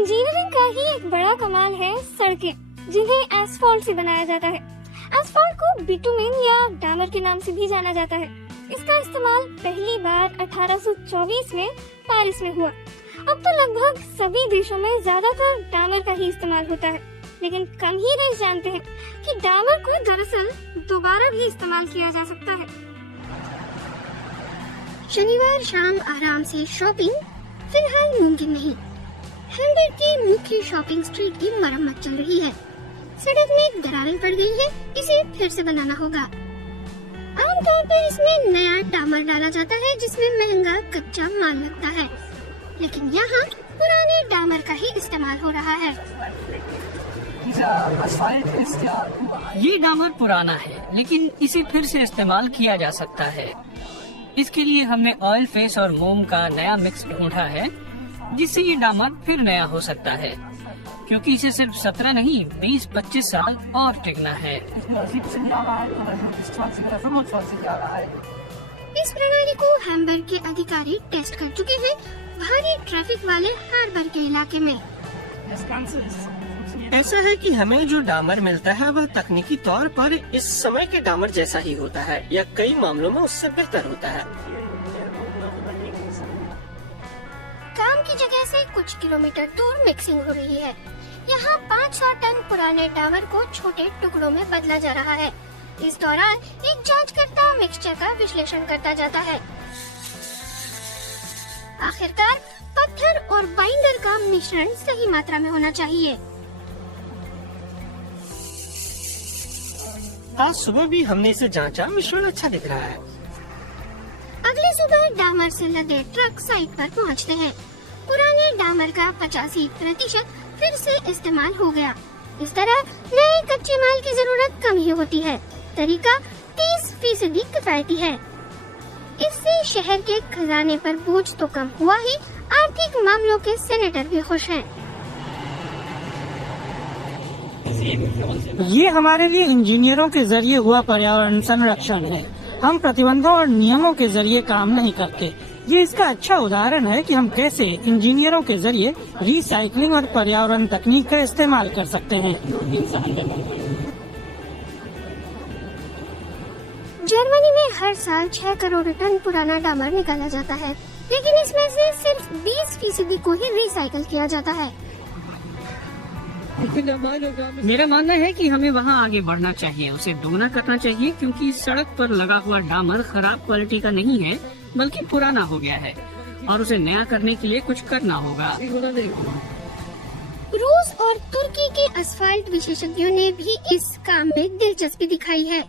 Engineering का ही एक बड़ा कमाल है सड़कें, जिन्हें एस्फॉल्ट से बनाया जाता है। एस्फॉल्ट को बिटुमेन या डामर के नाम से भी जाना जाता है। इसका इस्तेमाल पहली बार 1824 में पेरिस में हुआ। अब तो लगभग सभी देशों में ज्यादातर डामर का ही इस्तेमाल होता है, लेकिन कम ही लोग जानते हैं कि डामर को दरअसल दोबारा भी इस्तेमाल किया जा सकता है। शनिवार शाम आराम से शॉपिंग फिलहाल मुमकिन नहीं। हैम्बर्ग की मुख्य शॉपिंग स्ट्रीट की मरम्मत चल रही है। सड़क में दरारें पड़ गई है, इसे फिर से बनाना होगा। आमतौर पर इसमें नया डामर डाला जाता है, जिसमें महंगा कच्चा माल लगता है, लेकिन यहाँ पुराने डामर का ही इस्तेमाल हो रहा है। ये डामर पुराना है, लेकिन इसे फिर से इस्तेमाल किया जा सकता है। इसके लिए हमने ऑयल फेस और मोम का नया मिक्स ढूंढा है, जिससे ये डामर फिर नया हो सकता है, क्योंकि इसे सिर्फ 17 नहीं 20-25 साल और टिकना है। इस प्रणाली को हैम्बर्ग के अधिकारी टेस्ट कर चुके हैं, भारी ट्रैफिक वाले हार्बर के इलाके में। ऐसा है कि हमें जो डामर मिलता है वह तकनीकी तौर पर इस समय के डामर जैसा ही होता है या कई मामलों में उससे बेहतर होता है। काम की जगह से कुछ किलोमीटर दूर मिक्सिंग हो रही है। यहाँ 500 टन पुराने डामर को छोटे टुकड़ों में बदला जा रहा है। इस दौरान एक जांचकर्ता मिक्सचर का विश्लेषण करता जाता है। आखिरकार पत्थर और बाइंडर का मिश्रण सही मात्रा में होना चाहिए। आज सुबह भी हमने इसे जांचा, मिश्रण अच्छा दिख रहा है। अगली सुबह डामर से लदे ट्रक साइट पर पहुंचते हैं। पुराने डामर का 85% फिर से इस्तेमाल हो गया। इस तरह नए कच्चे माल की जरूरत कम ही होती है। तरीका 30% किफायती है। इससे शहर के खजाने पर बोझ तो कम हुआ ही, आर्थिक मामलों के सेनेटर भी खुश हैं। ये हमारे लिए इंजीनियरों के जरिए हुआ पर्यावरण संरक्षण है। हम प्रतिबंधों और नियमों के जरिए काम नहीं करते। ये इसका अच्छा उदाहरण है कि हम कैसे इंजीनियरों के जरिए रिसाइकलिंग और पर्यावरण तकनीक का इस्तेमाल कर सकते हैं। जर्मनी में हर साल 6 करोड़ टन पुराना डामर निकाला जाता है, लेकिन इसमें से सिर्फ 20% को ही रिसाइकल किया जाता है। मेरा मानना है कि हमें वहाँ आगे बढ़ना चाहिए, उसे दोगुना करना चाहिए, क्योंकि इस सड़क पर लगा हुआ डामर खराब क्वालिटी का नहीं है, बल्कि पुराना हो गया है और उसे नया करने के लिए कुछ करना होगा। रूस और तुर्की के असफाल्ट विशेषज्ञों ने भी इस काम में दिलचस्पी दिखाई है।